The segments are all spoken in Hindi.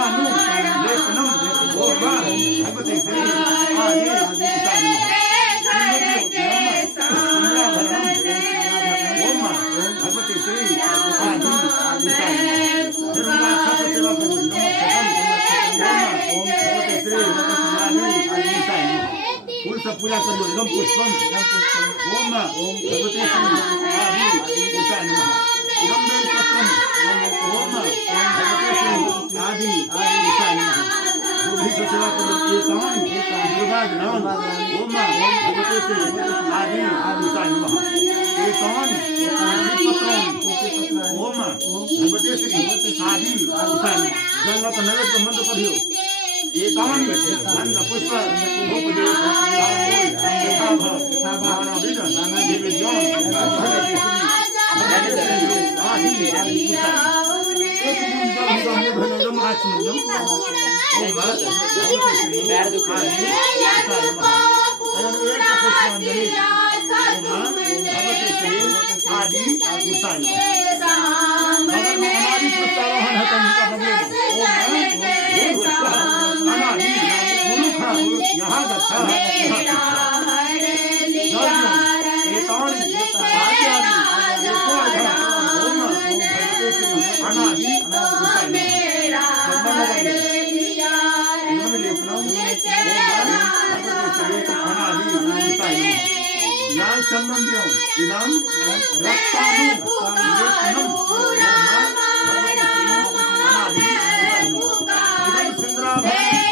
रक्तानु लेपनम ओम भगवते श्री आदि आदिशाय ओम भगवते श्री आदि आदिशाय फूल से पूजा करियो एकदम पुष्पम ओम भगवते श्री आदि आदिशाय एकदम बेलपत्रम ओम भगवते श्री आदि आदिशाय बुद्धि से सेवा करो एकान दुर्भाग्य नाम ओम भगवते श्री आदि आदिशाय एकान पत्रम ओम भगवते श्री आदि आदिशाय गंगा का नैवेद्य मंत्र पढ़ियो एकान धन पुष्प धूप दे भावना विद देवी ज्ञान भगवते श्री आदि आदिशाय एक दिन जब भजन आचमन ओम बैठ दो आदि पुष्पांजलि ओम भगवते श्री आदि आदिशाय भगवान में अनादि प्रस्तावहन है तनिका बबले ओम अनादि गुरुखा यहाँ गच्छा एकान आदि ओम भगवते श्री अनादि यान चंदन दियो इदम रक्तानु लेपनम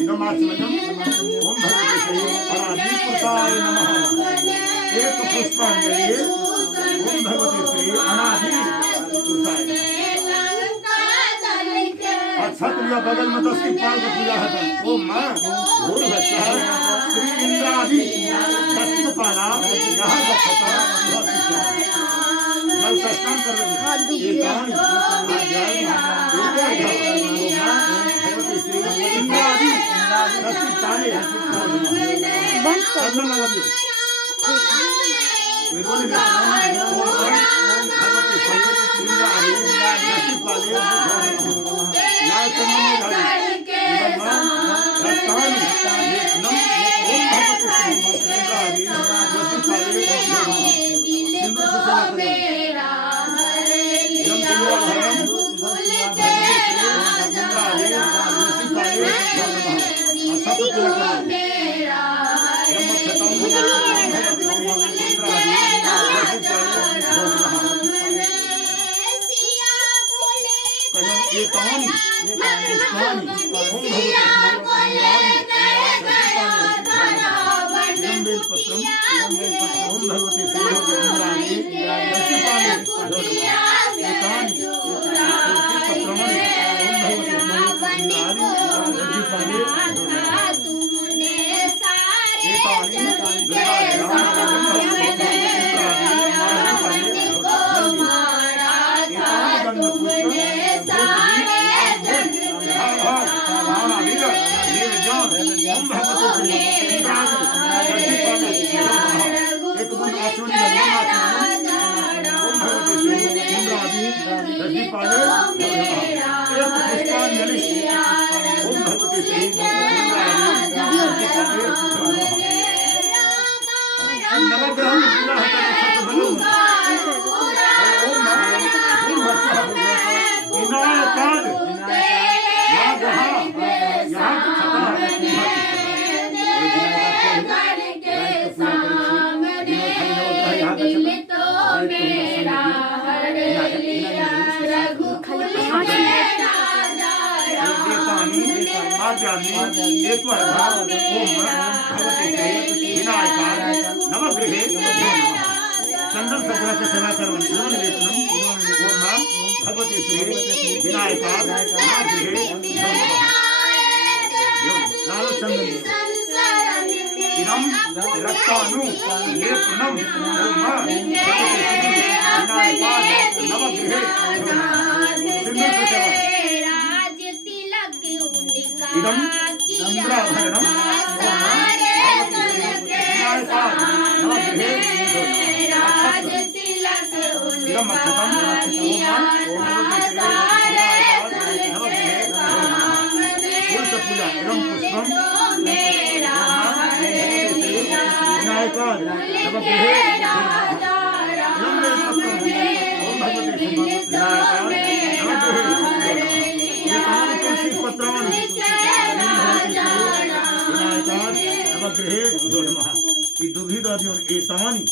इदम सिंद्राभ ओम भगवते श्री अनादिपुरुषाय नमः एक पुष्पांजलि ओम भगवते श्री अनादिपुरुषाय क्षत्रिय बगल में 10 की पाल का पूजा है ओम भूर भस्म श्री इंद्रादि 10 पाला यहाँ गच्छता जल स्नान कर ये कौन भगवते श्री इंद्रादि 10 पाले बंद करना लगा दियो भगवते श्री इंद्रादि 10 पाले लाल चंदन में डाली रक्तान लेपनम ओम भगवते श्री इंद्रादि 10 पाले सिंदूर से सेवा करें यम पुण्यभरम अच्छा तो पूजा करें यम छतम ये कौन पुष्पान ओम बेलपत्रम ओम भगवते श्री इंद्रादि 10 पाले एकान पत्रम ओम भगवते श्री इंद्रादि 10 पाले मेरा पाद्यामि एकवर्धा ओम भगवते श्री विनायकाय नवग्रहे चंदन सज्जन से सेवा करवन ओम भगवते श्री विनायकाय नवग्रहे लाल चंदन इदं रक्तानु लेपनम ओम भगवते श्री विनायकाय नवग्रहे इदं चंद्राभरणम नवग्रहे इदं अक्षतम पूजा इदं पुष्पम विनायकाय नवग्रहे इदं बेलपत्रम ओम भगवते श्री विनायकाय नवग्रहे तुलसी पत्राणि विनायकाय नवग्रहे नमः। ई दुर्भिदादियों एतानि